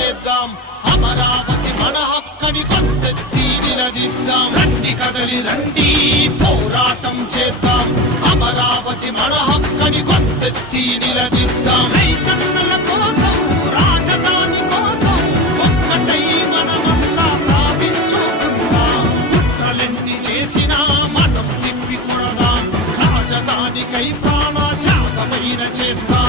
చేద్దాం. అమరావతి మన హక్కని కొంతెత్తి నిలదీద్దాం రండి కదలి రండి పోరాటం చేద్దాం. అమరావతి మన హక్కని కొంతెత్తి నిలదీద్దాం రైతన్నల కోసం రాజధాని కోసం ఒక్కటై మనమంతా సాధించుకుందాం. కుట్రలెన్ని చేసినా మనం తిప్పి కొడదాం. రాజధానికై ప్రాణ త్యాగమైన చేస్తాం.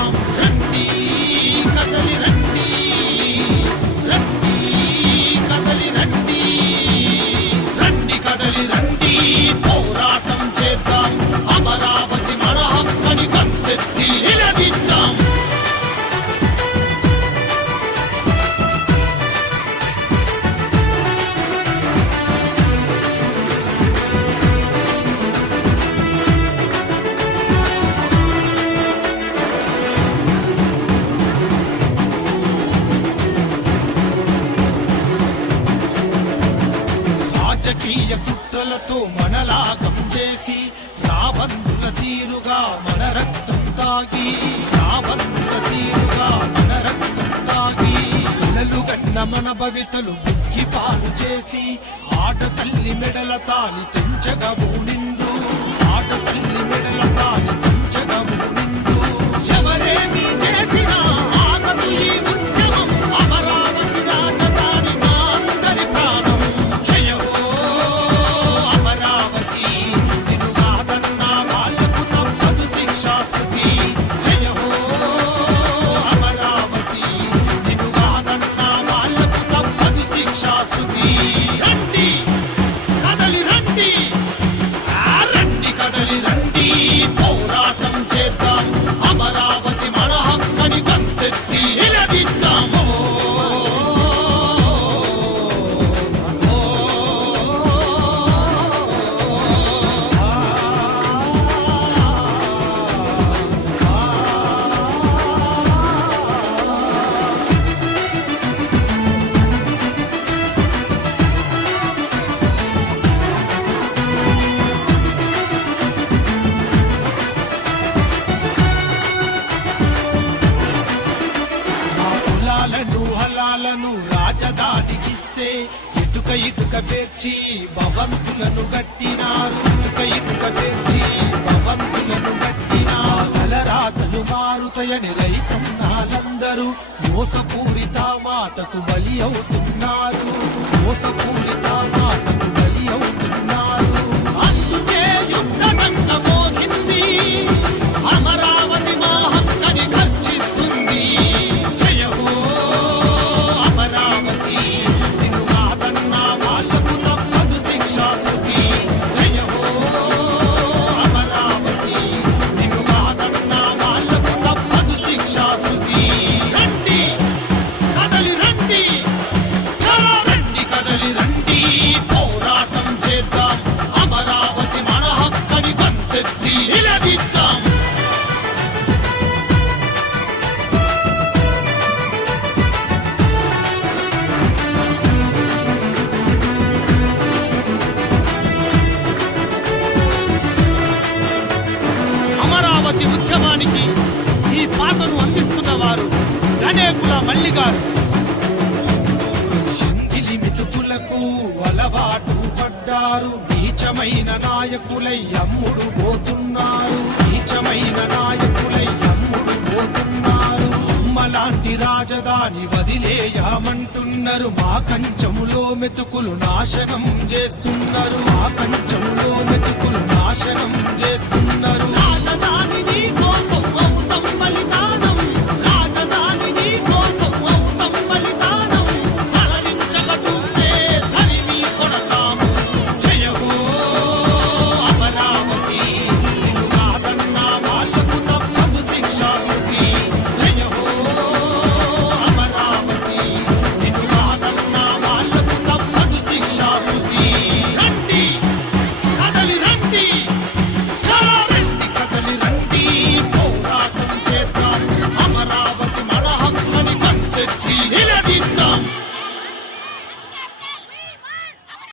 కుట్రలతో మనలాగం చేసి రాబందుల తీరుగా మన రక్తం తాగి రాబందుల తీరుగా మన రక్తం తాగి పిల్లలు కన్న మన భవితలు బుక్కి పాలు చేసి ఆట తల్లి మెడల తాలి తెంచగా నిండు. ఆట తల్లి మెడల హలాలను హలాలను రాజధానికిస్తే ఇటుక ఇటుక పేర్చి భవంతులను గట్టినారు ఇటుక ఇటుక పేర్చి భవంతులను గట్టినారు తలరాతలు మారుతాయని రైతన్నాలందరూ మోసపూరిత మాటకు బలి అవుతున్నారు. మోసపూరి రేకుల మల్లిగారు శంగిలి మెతుకులకు అలవాటు పడ్డారు. నీచమైన నాయకులై అమ్ముడు పోతున్నారు. నీచమైన నాయకులై అమ్ముడు పోతున్నారు. అమ్మలాంటి రాజధాని వదిలేయమంటున్నారు. మా కంచములో మెతుకులు నాశనం చేస్తున్నారు. మా కంచములో మెతుకులు నాశనం చేస్తున్నారు.